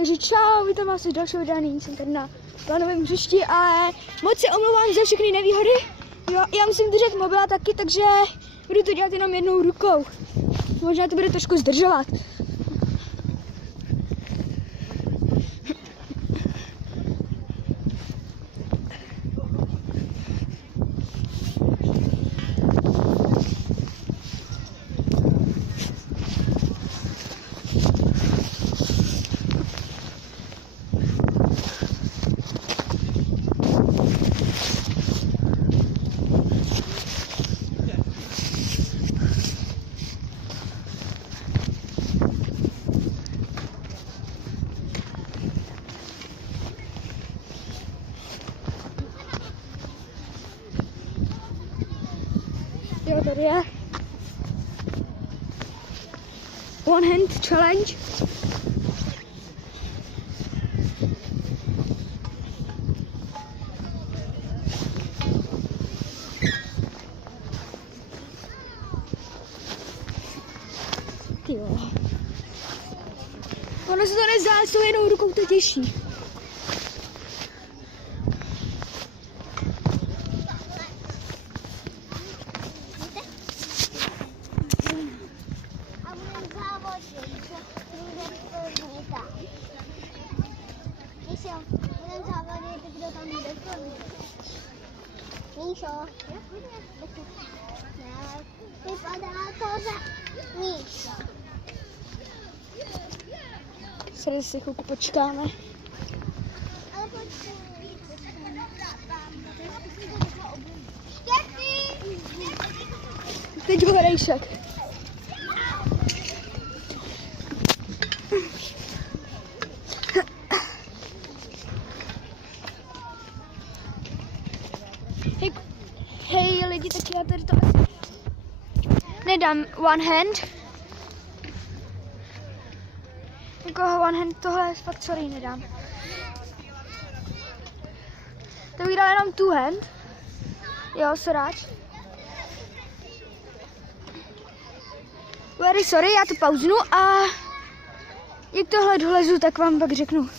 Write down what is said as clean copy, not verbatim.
Takže čau, vítám vás v dalšího vydání, jsem tady na planovém hřišti a moc se omlouvám za všechny nevýhody. Já musím držet mobil taky, takže budu to dělat jenom jednou rukou. Možná to bude trošku zdržovat. Jo, tady je one hand challenge. Jo. Ono se to nezdá, s tou jednou rukou to těžší. Vypadá to za Míšo. Tady si chvilku počkáme. Ale počkej. Štěpí! Teď ho hrejšek. Hej lidi, tak já tady to asi nedám one hand. Jako one hand, tohle fakt sorry nedám. To bych dal jenom two hand. Jo, soráč. Very sorry, já to pauznu a jak tohle dolezu, tak vám pak řeknu.